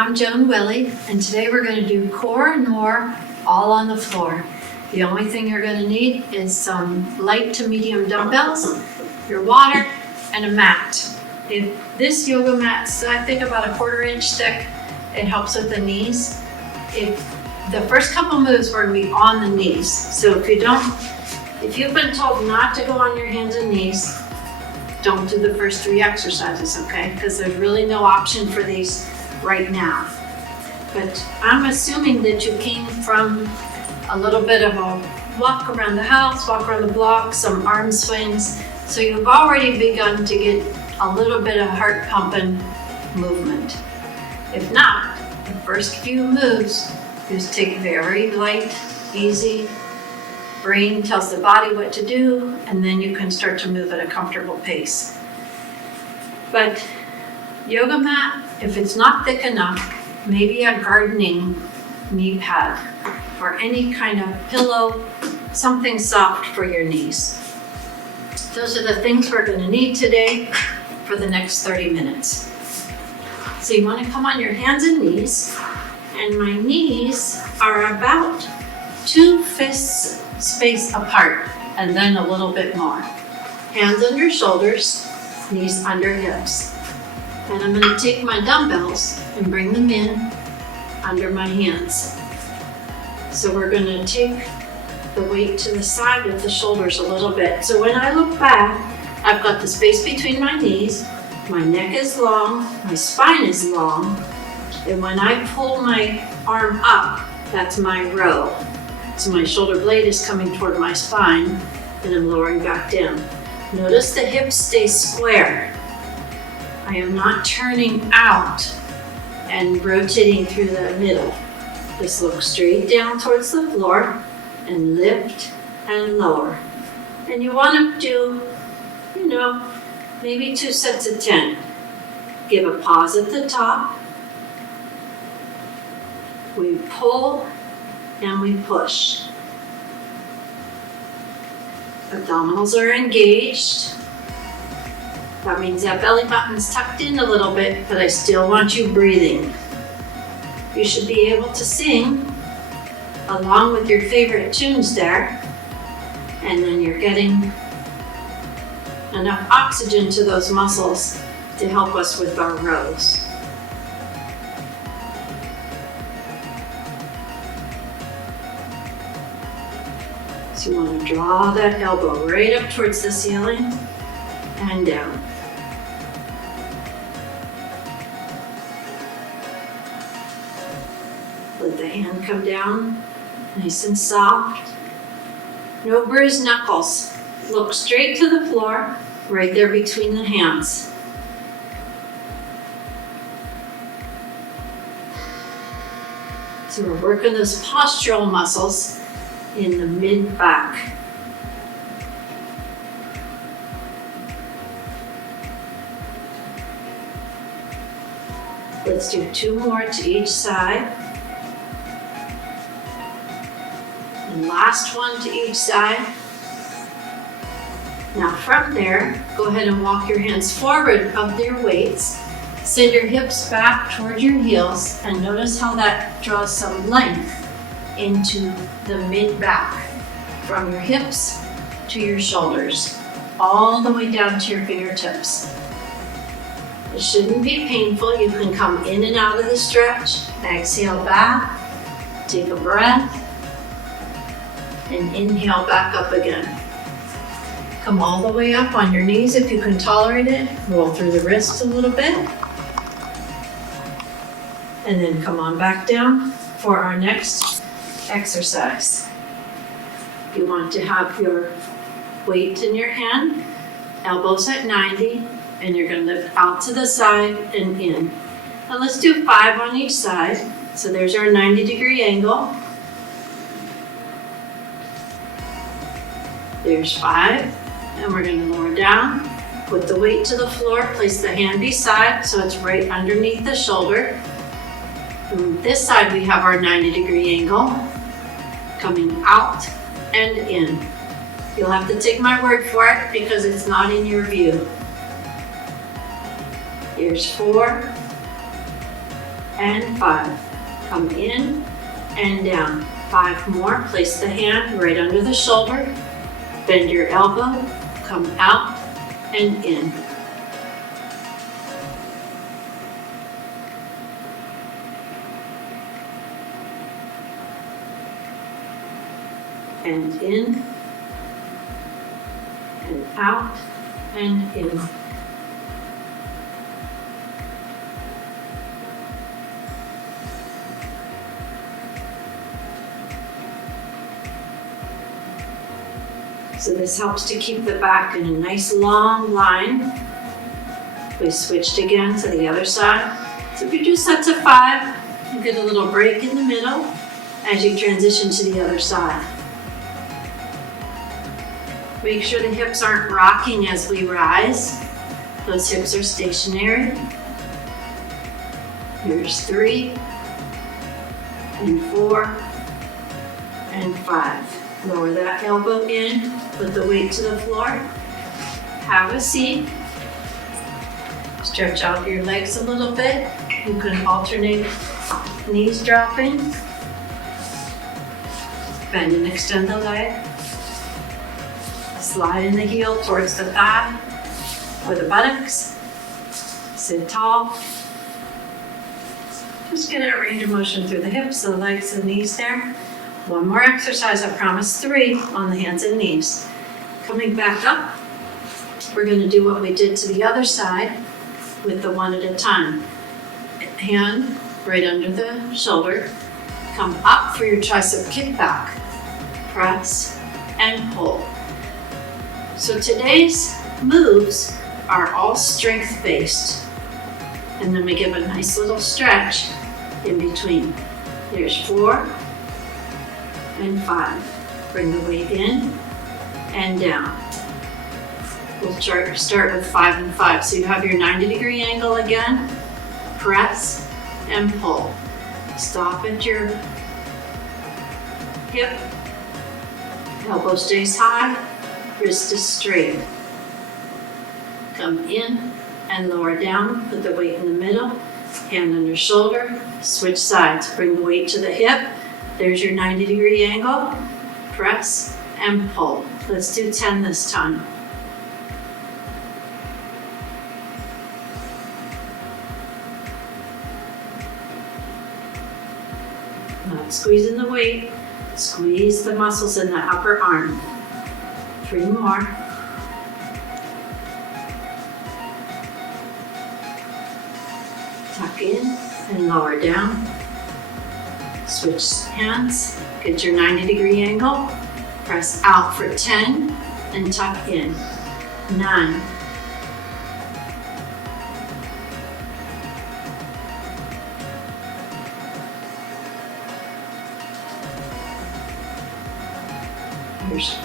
I'm Joan Willie, and today we're going to do core and more all on the floor. The only thing you're going to need is some light to medium dumbbells, your water, and a mat. If this yoga mat's, I think, about a 1/4 inch thick, it helps with the knees. The first couple moves we're going to be on the knees. So if you've been told not to go on your hands and knees, don't do the first 3 exercises, okay? Because there's really no option for these right now. But I'm assuming that you came from a little bit of a walk around the house, walk around the block, some arm swings. So you've already begun to get a little bit of heart pumping movement. If not, the first few moves, just take very light, easy. Brain tells the body what to do, and then you can start to move at a comfortable pace. But yoga mat, if it's not thick enough, maybe a gardening knee pad or any kind of pillow, something soft for your knees. Those are the things we're going to need today for the next 30 minutes. So you want to come on your hands and knees, and my knees are about 2 fists space apart, and then a little bit more. Hands under shoulders, knees under hips. And I'm going to take my dumbbells and bring them in under my hands. So we're going to take the weight to the side of the shoulders a little bit. So when I look back, I've got the space between my knees, my neck is long, my spine is long, and when I pull my arm up, that's my row. So my shoulder blade is coming toward my spine, and I'm lowering back down. Notice the hips stay square. I am not turning out and rotating through the middle. Just look straight down towards the floor and lift and lower. And you want to do, maybe 2 sets of 10. Give a pause at the top. We pull and we push. Abdominals are engaged. That means that belly button's tucked in a little bit, but I still want you breathing. You should be able to sing along with your favorite tunes there, and then you're getting enough oxygen to those muscles to help us with our rows. So you want to draw that elbow right up towards the ceiling and down. Let the hand come down, nice and soft. No bruised knuckles. Look straight to the floor, right there between the hands. So we're working those postural muscles in the mid-back. Let's do 2 more to each side. And last one to each side. Now from there, go ahead and walk your hands forward of your weights. Send your hips back toward your heels, and notice how that draws some length into the mid-back, from your hips to your shoulders, all the way down to your fingertips. It shouldn't be painful. You can come in and out of the stretch. Exhale back, take a breath, and inhale back up again. Come all the way up on your knees if you can tolerate it. Roll through the wrists a little bit. And then come on back down for our next exercise. You want to have your weight in your hand, elbows at 90, and you're going to lift out to the side and in. Now let's do 5 on each side. So there's our 90-degree angle. There's 5, and we're going to lower down. Put the weight to the floor, place the hand beside so it's right underneath the shoulder. On this side we have our 90-degree angle, coming out and in. You'll have to take my word for it because it's not in your view. Here's 4, and 5. Come in and down. 5 more. Place the hand right under the shoulder. Bend your elbow. Come out and in. And in, and out, and in. So this helps to keep the back in a nice long line. We switched again to the other side. So if you do sets of 5, you get a little break in the middle as you transition to the other side. Make sure the hips aren't rocking as we rise. Those hips are stationary. Here's 3, and 4, and 5. Lower that elbow in, put the weight to the floor. Have a seat. Stretch out your legs a little bit. You can alternate knees dropping. Bend and extend the leg. Slide in the heel towards the thigh or the buttocks. Sit tall. Just get a range of motion through the hips, the legs, the knees there. One more exercise, I promise, 3 on the hands and knees. Coming back up, we're going to do what we did to the other side with the 1 at a time. Hand right under the shoulder. Come up for your tricep kickback. Press and pull. So today's moves are all strength-based. And then we give a nice little stretch in between. There's 4 and 5. Bring the weight in and down. We'll start with 5 and 5. So you have your 90-degree angle again. Press and pull. Stop at your hip. Elbow stays high. Wrist is straight. Come in and lower down. Put the weight in the middle. Hand under shoulder. Switch sides. Bring the weight to the hip. There's your 90-degree angle. Press and pull. Let's do 10 this time. Not squeezing the weight. Squeeze the muscles in the upper arm. 3 more. Tuck in and lower down. Switch hands. Get your 90-degree angle. Press out for 10 and tuck in. 9.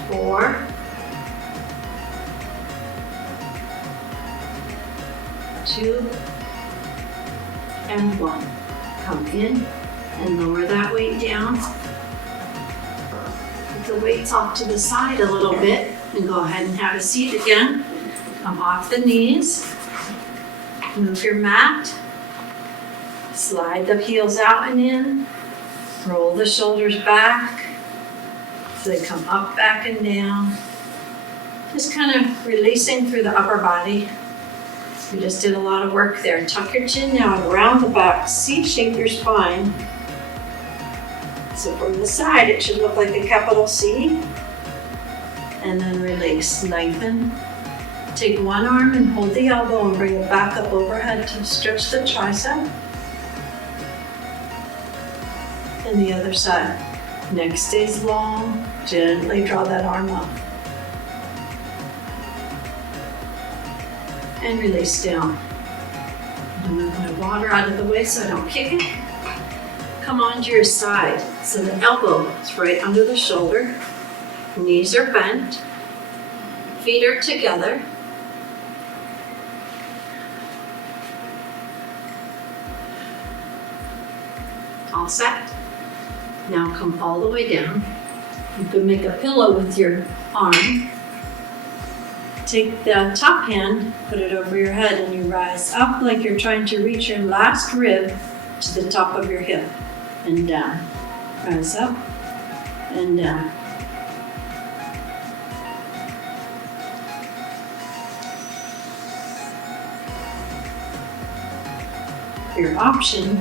4. 2 and 1. Come in and lower that weight down. Put the weights off to the side a little bit and go ahead and have a seat again. Come off the knees. Move your mat. Slide the heels out and in. Roll the shoulders back. So they come up, back, and down. Just kind of releasing through the upper body. We just did a lot of work there. Tuck your chin down around the back. C-shape your spine. So from the side, it should look like a capital C. And then release. Lengthen. Take one arm and hold the elbow and bring it back up overhead to stretch the tricep. And the other side. Neck stays long. Gently draw that arm up. And release down. I'm going to move my water out of the way so I don't kick it. Come onto your side. So the elbow is right under the shoulder. Knees are bent. Feet are together. All set. Now come all the way down. You can make a pillow with your arm. Take the top hand, put it over your head, and you rise up like you're trying to reach your last rib to the top of your hip and down. Rise up and down. Your option,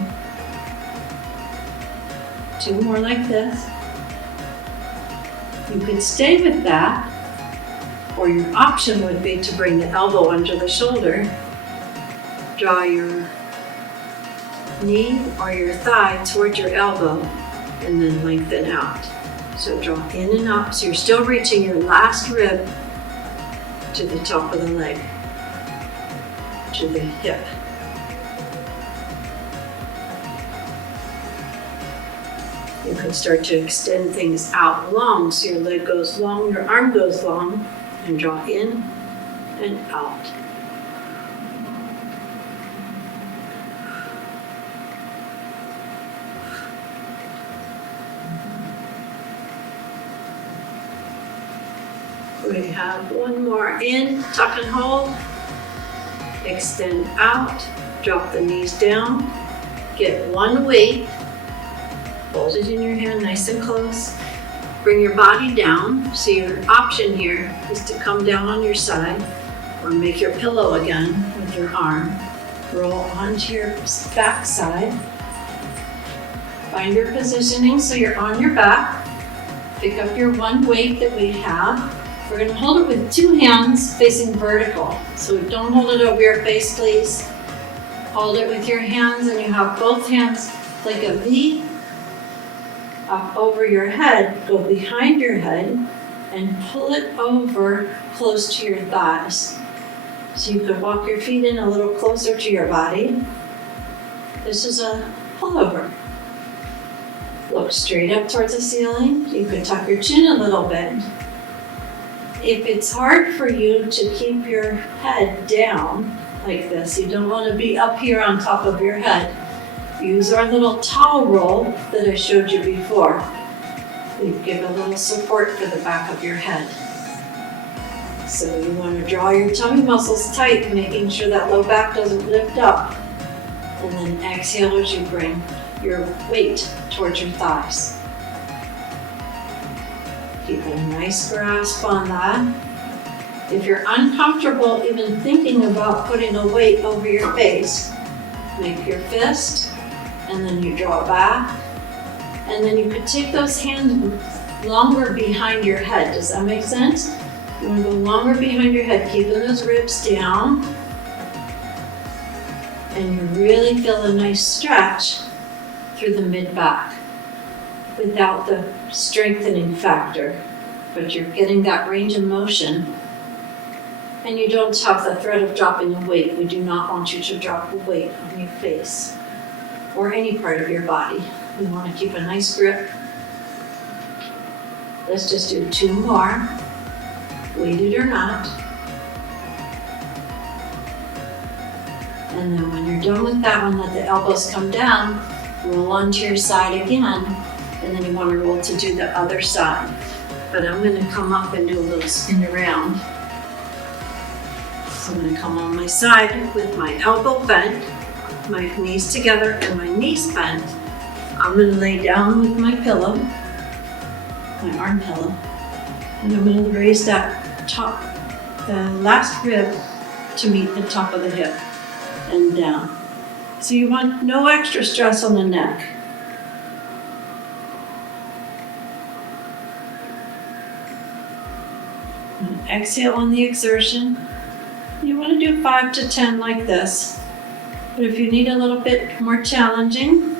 2 more like this. You could stay with that, or your option would be to bring the elbow under the shoulder, draw your knee or your thigh toward your elbow, and then lengthen out. So draw in and up, so you're still reaching your last rib to the top of the leg, to the hip. You can start to extend things out long, so your leg goes long, your arm goes long, and draw in and out. We have 1 more in, tuck and hold, extend out, drop the knees down, get 1 weight, hold it in your hand nice and close, bring your body down, so your option here is to come down on your side or make your pillow again with your arm, roll onto your back side, find your positioning so you're on your back, pick up your 1 weight that we have. We're going to hold it with 2 hands facing vertical. So don't hold it over your face, please. Hold it with your hands, and you have both hands like a V up over your head. Go behind your head and pull it over close to your thighs. So you could walk your feet in a little closer to your body. This is a pullover. Look straight up towards the ceiling. You could tuck your chin a little bit. If it's hard for you to keep your head down like this, you don't want to be up here on top of your head, use our little towel roll that I showed you before. We give a little support for the back of your head. So you want to draw your tummy muscles tight, making sure that low back doesn't lift up. And then exhale as you bring your weight towards your thighs. Keep a nice grasp on that. If you're uncomfortable even thinking about putting a weight over your face, make your fist, and then you draw back. And then you could take those hands longer behind your head. Does that make sense? You want to go longer behind your head, keeping those ribs down. And you really feel a nice stretch through the mid-back without the strengthening factor, but you're getting that range of motion, and you don't have the threat of dropping a weight. We do not want you to drop a weight on your face or any part of your body. We want to keep a nice grip. Let's just do 2 more, weighted or not. And then when you're done with that one, let the elbows come down, roll onto your side again, and then you want to roll to do the other side. But I'm going to come up and do a little spin around. So I'm going to come on my side with my elbow bent, my knees together and my knees bent. I'm going to lay down with my pillow, my arm pillow, and I'm going to raise that top, the last rib to meet the top of the hip and down. So you want no extra stress on the neck. Exhale on the exertion. You want to do 5 to 10 like this. But if you need a little bit more challenging,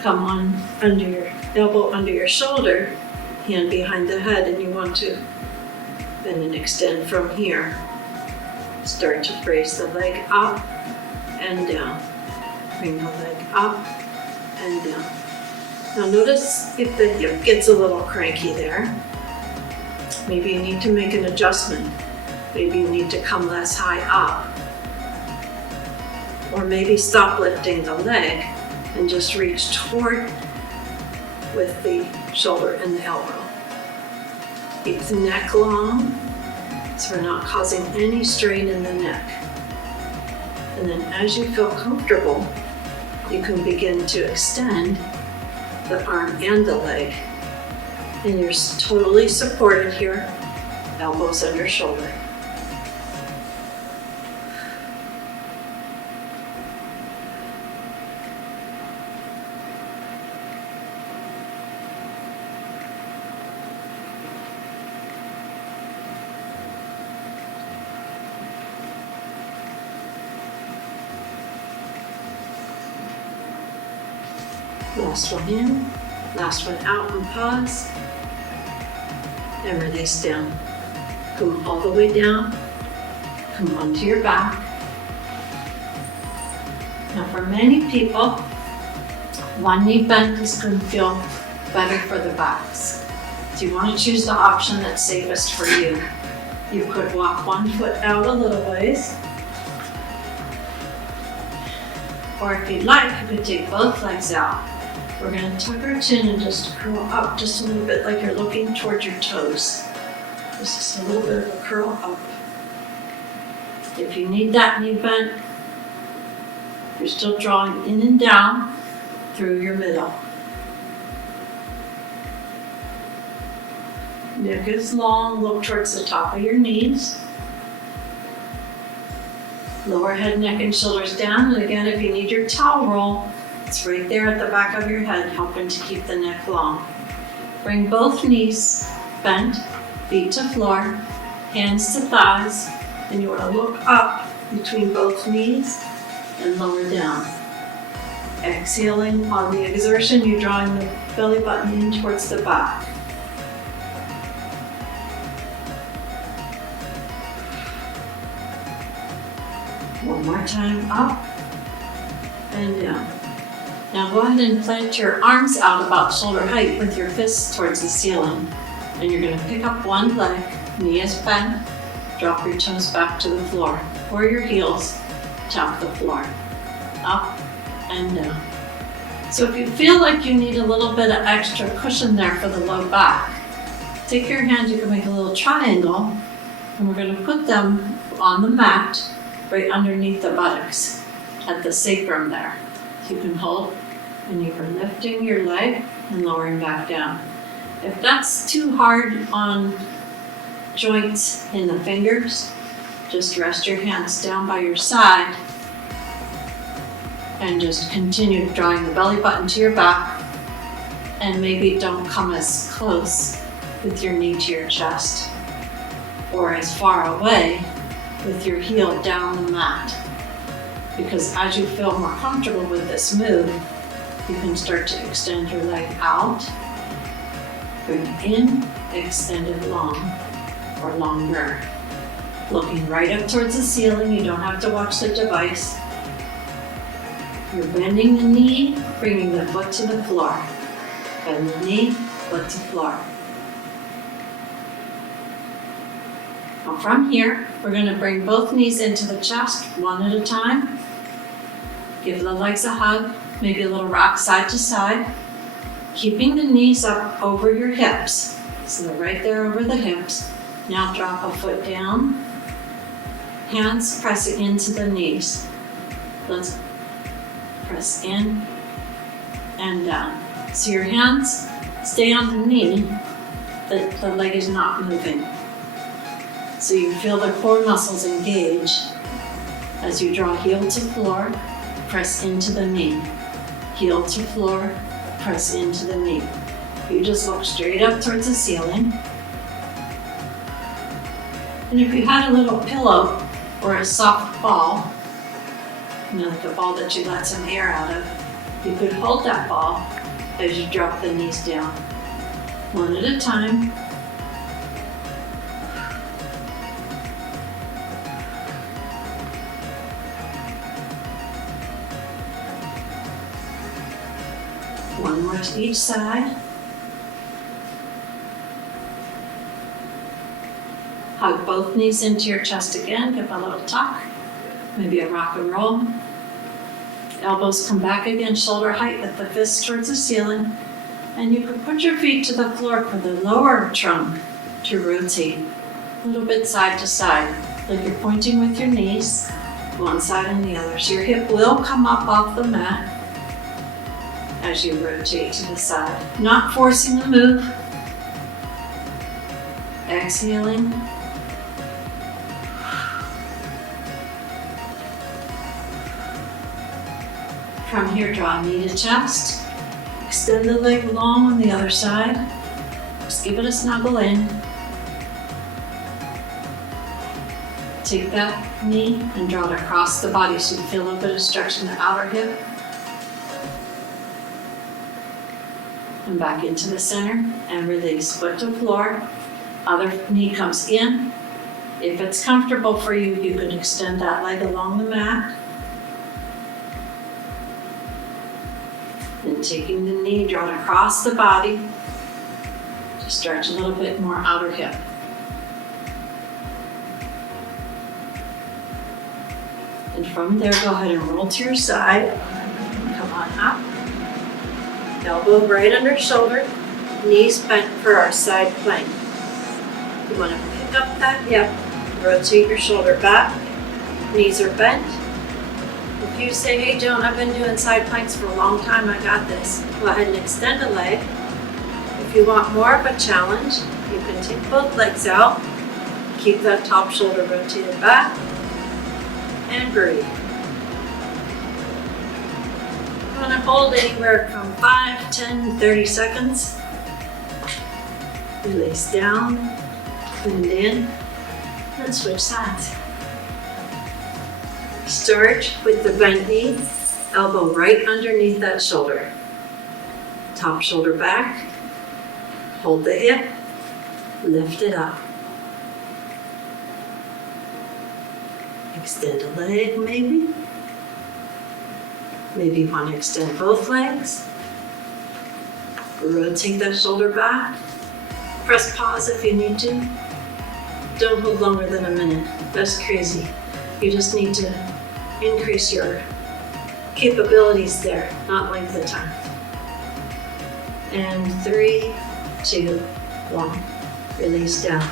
come on under your elbow under your shoulder, hand behind the head, and you want to bend and extend from here. Start to brace the leg up and down. Bring the leg up and down. Now notice if the hip gets a little cranky there. Maybe you need to make an adjustment. Maybe you need to come less high up. Or maybe stop lifting the leg and just reach toward with the shoulder and the elbow. Keep the neck long so we're not causing any strain in the neck. And then as you feel comfortable, you can begin to extend the arm and the leg. And you're totally supported here, elbows under shoulder. Last one in, last one out and pause. And release down. Come all the way down. Come onto your back. Now for many people, one knee bend is going to feel better for the backs. So you want to choose the option that's safest for you. You could walk one foot out a little ways. Or if you'd like, you could take both legs out. We're going to tuck our chin and just curl up just a little bit like you're looking towards your toes. Just a little bit of a curl up. If you need that knee bent, you're still drawing in and down through your middle. Neck is long, look towards the top of your knees. Lower head, neck, and shoulders down. And again, if you need your towel roll, it's right there at the back of your head, helping to keep the neck long. Bring both knees bent, feet to floor, hands to thighs, and you want to look up between both knees and lower down. Exhaling on the exertion, you're drawing the belly button in towards the back. One more time, up and down. Now go ahead and plant your arms out about shoulder height with your fists towards the ceiling. And you're going to pick up one leg, knee is bent, drop your toes back to the floor, or your heels tap the floor, up and down. So if you feel like you need a little bit of extra cushion there for the low back, take your hands, you can make a little triangle, and we're going to put them on the mat right underneath the buttocks at the sacrum there. You can hold, and you are lifting your leg and lowering back down. If that's too hard on joints in the fingers, just rest your hands down by your side and just continue drawing the belly button to your back, and maybe don't come as close with your knee to your chest or as far away with your heel down the mat. Because as you feel more comfortable with this move, you can start to extend your leg out, bring it in, extend it long or longer. Looking right up towards the ceiling, you don't have to watch the device. You're bending the knee, bringing the foot to the floor. Bend the knee, foot to floor. Now from here, we're going to bring both knees into the chest, one at a time. Give the legs a hug, maybe a little rock side to side. Keeping the knees up over your hips. So they're right there over the hips. Now drop a foot down. Hands pressing into the knees. Let's press in and down. So your hands stay on the knee, the leg is not moving. So you feel the core muscles engage as you draw heel to floor, press into the knee. Heel to floor, press into the knee. You just look straight up towards the ceiling. And if you had a little pillow or a soft ball, like a ball that you let some air out of, you could hold that ball as you drop the knees down. One at a time. One more to each side. Hug both knees into your chest again, give a little tuck, maybe a rock and roll. Elbows come back again, shoulder height with the fists towards the ceiling. And you can put your feet to the floor for the lower trunk to rotate a little bit side to side, like you're pointing with your knees, one side and the other. So your hip will come up off the mat, as you rotate to the side. Not forcing the move. Exhaling. From here, draw a knee to chest. Extend the leg long on the other side. Just give it a snuggle in. Take that knee and draw it across the body so you feel a little bit of stretch in the outer hip. And back into the center and release. Foot to floor. Other knee comes in. If it's comfortable for you, you can extend that leg along the mat. And taking the knee, draw it across the body. Just stretch a little bit more outer hip. And from there, go ahead and roll to your side. Come on up. Elbow right under shoulder. Knees bent for our side plank. You want to pick up that hip. Rotate your shoulder back. Knees are bent. If you say, hey Joan, I've been doing side planks for a long time, I got this. Go ahead and extend a leg. If you want more of a challenge, you can take both legs out. Keep that top shoulder rotated back. And breathe. I'm going to hold anywhere from 5, 10, 30 seconds. Release down, and in, and switch sides. Start with the bent knee, elbow right underneath that shoulder. Top shoulder back, hold the hip, lift it up. Extend a leg maybe. Maybe you want to extend both legs. Rotate that shoulder back. Press pause if you need to. Don't hold longer than a minute. That's crazy. You just need to increase your capabilities there, not length of time. And 3, 2, 1. Release down.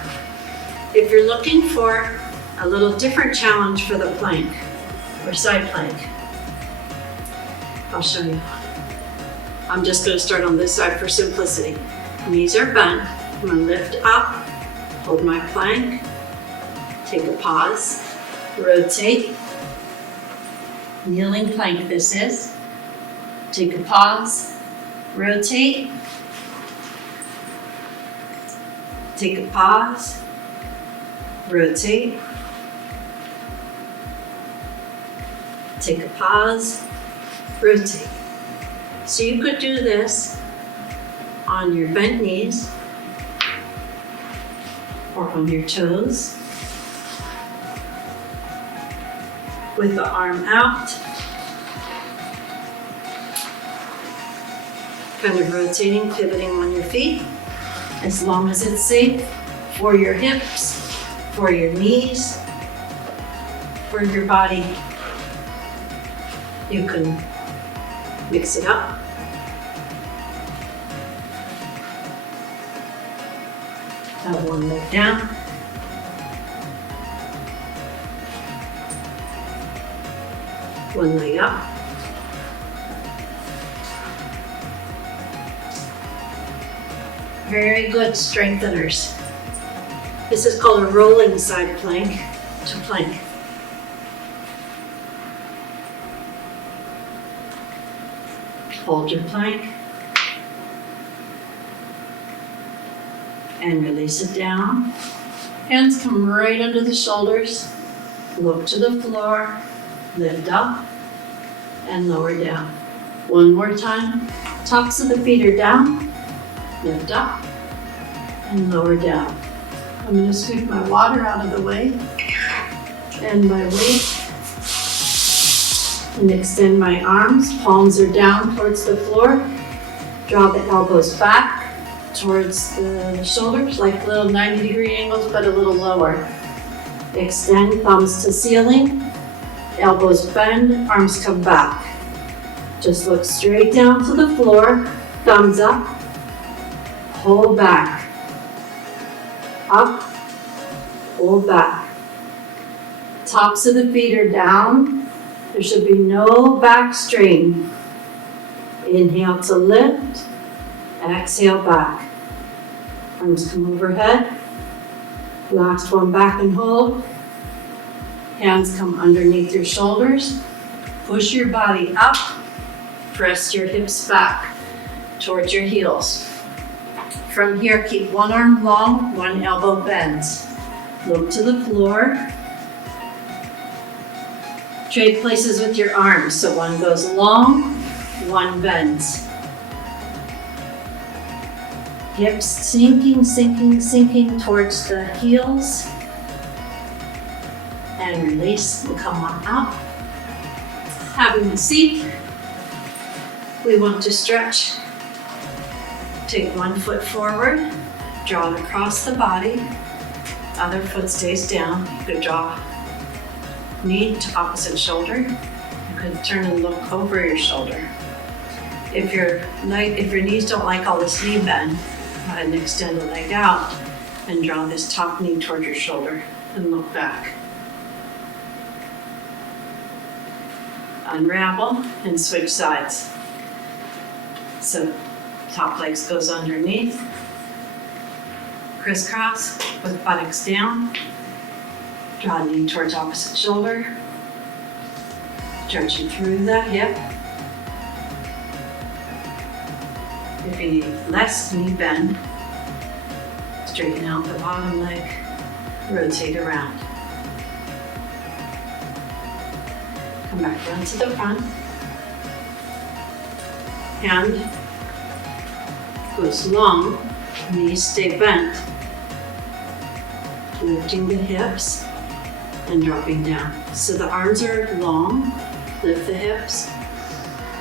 If you're looking for a little different challenge for the plank or side plank, I'll show you. I'm just going to start on this side for simplicity. Knees are bent. I'm going to lift up, hold my plank, take a pause, rotate. Kneeling plank this is. Take a pause, rotate. Take a pause, rotate. Take a pause, rotate. So you could do this on your bent knees or on your toes with the arm out, kind of rotating, pivoting on your feet, as long as it's safe for your hips, for your knees, for your body. You can mix it up. Have one leg down. One leg up. Very good strengtheners. This is called a rolling side plank to plank. Hold your plank and release it down. Hands come right under the shoulders. Look to the floor, lift up and lower down. One more time. Tops of the feet are down, lift up and lower down. I'm going to scoop my water out of the way and my weight. And extend my arms, palms are down towards the floor. Draw the elbows back towards the shoulders, like little 90-degree angles, but a little lower. Extend, thumbs to ceiling, elbows bend, arms come back. Just look straight down to the floor, thumbs up, hold back. Up, hold back. Tops of the feet are down. There should be no back strain. Inhale to lift, exhale back. Arms come overhead. Last one, back and hold. Hands come underneath your shoulders. Push your body up. Press your hips back towards your heels. From here, keep one arm long, one elbow bends. Look to the floor. Trade places with your arms, so one goes long, one bends. Hips sinking, sinking, sinking towards the heels. And release and come on up. Having a seat, we want to stretch. Take one foot forward, draw it across the body. Other foot stays down. You could draw knee to opposite shoulder. You could turn and look over your shoulder. If your knees don't like all this knee bend, go ahead and extend the leg out and draw this top knee toward your shoulder and look back. Unravel and switch sides. So top legs goes underneath. Crisscross with buttocks down. Draw knee towards opposite shoulder. Stretching through the hip. If you need less knee bend, straighten out the bottom leg, rotate around. Come back down to the front. Hand goes long, knees stay bent. Lifting the hips and dropping down. So the arms are long, lift the hips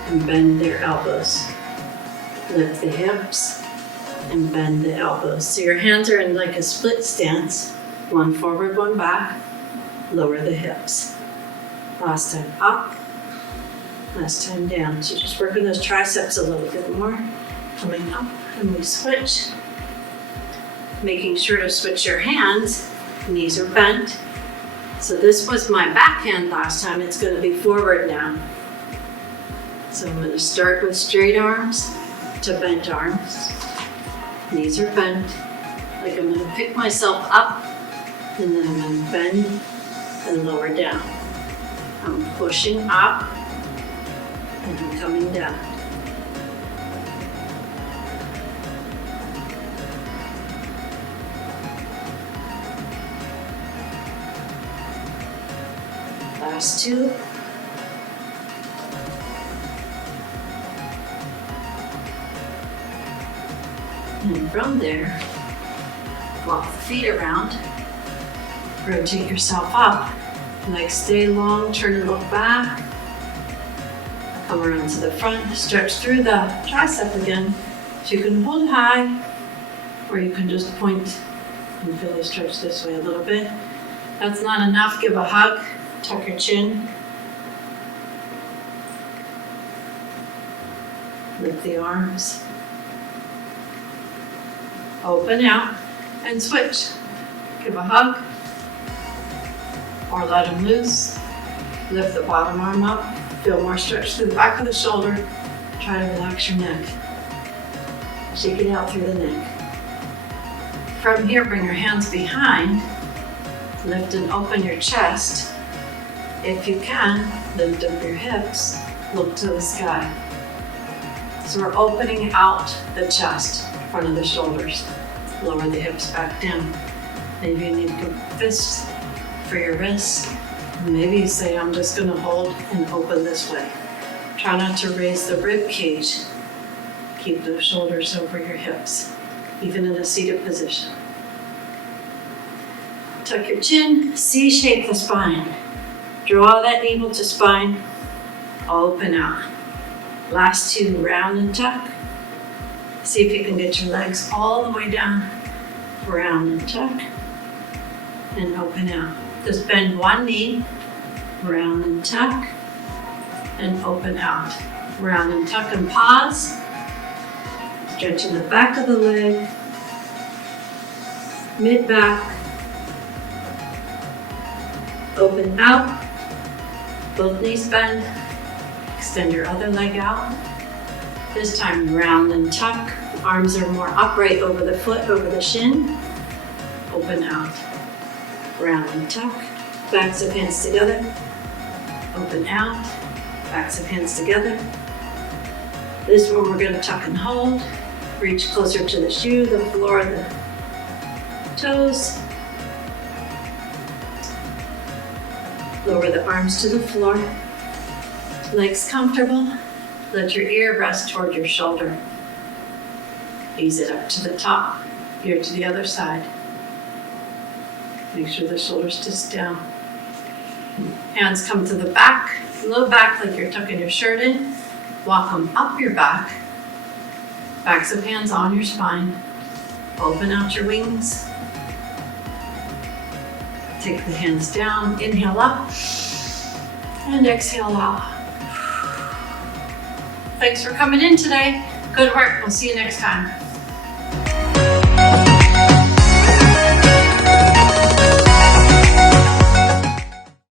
and bend their elbows. Lift the hips and bend the elbows. So your hands are in like a split stance, one forward, one back. Lower the hips. Last time up, last time down. So just working those triceps a little bit more. Coming up and we switch. Making sure to switch your hands. Knees are bent. So this was my backhand last time. It's going to be forward now. So I'm going to start with straight arms to bent arms. Knees are bent. Like I'm going to pick myself up and then I'm going to bend and lower down. I'm pushing up and I'm coming down. Last two. And from there, walk the feet around, rotate yourself up, legs stay long, turn and look back, come around to the front, stretch through the tricep again. So you can hold high, or you can just point and feel the stretch this way a little bit. That's not enough, give a hug, tuck your chin. Lift the arms. Open out and switch. Give a hug or let them loose. Lift the bottom arm up. Feel more stretch through the back of the shoulder. Try to relax your neck. Shake it out through the neck. From here, bring your hands behind. Lift and open your chest. If you can, lift up your hips. Look to the sky. So we're opening out the chest, front of the shoulders. Lower the hips back down. Maybe you need fists for your wrists. Maybe you say, I'm just going to hold and open this way. Try not to raise the rib cage. Keep the shoulders over your hips, even in a seated position. Tuck your chin, C-shape the spine. Draw that navel to spine, open out. Last two, round and tuck. See if you can get your legs all the way down. Round and tuck, and open out. Just bend one knee, round and tuck, and open out. Round and tuck and pause. Stretching the back of the leg, mid-back, open out, both knees bend, extend your other leg out, This time round and tuck. Arms are more upright over the foot, over the shin. Open out. Round and tuck. Backs of hands together. Open out. Backs of hands together. This one we're going to tuck and hold. Reach closer to the shoe, the floor, the toes. Lower the arms to the floor. Legs comfortable. Let your ear rest toward your shoulder. Ease it up to the top, ear to the other side. Make sure the shoulder sits down. Hands come to the back, low back like you're tucking your shirt in. Walk them up your back. Backs of hands on your spine. Open out your wings. Take the hands down, inhale up, and exhale out. Thanks for coming in today. Good work. We'll see you next time.